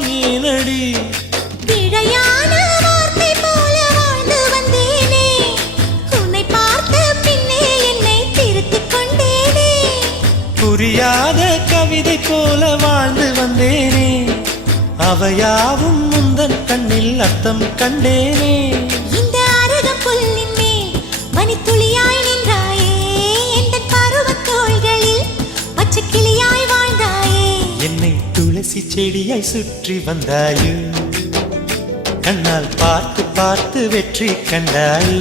மாற்றம் ஏனடி பிழையான வார்த்தை போல வாழ்ந்து வந்தேனே உன்னை பார்த்த பின்னே என்னை திருத்திக் கொண்டேனே புரியாத கவிதை போல வாழ்ந்து வந்தேனே அவையாவும் முந்தன் கண்ணில் அர்த்தம் கண்டேனே இந்த அரக புல்லின் மேல் மணித்துளியாய் நின்றாயே எந்த பருவத் தோள்களில் பச்சை கிளியாய் வாழ்ந்தாயே என்னை துளசி செடியாய் சுற்றி வந்தாயோ கண்ணால் பார்த்து பார்த்து வெற்றி கண்டாயோ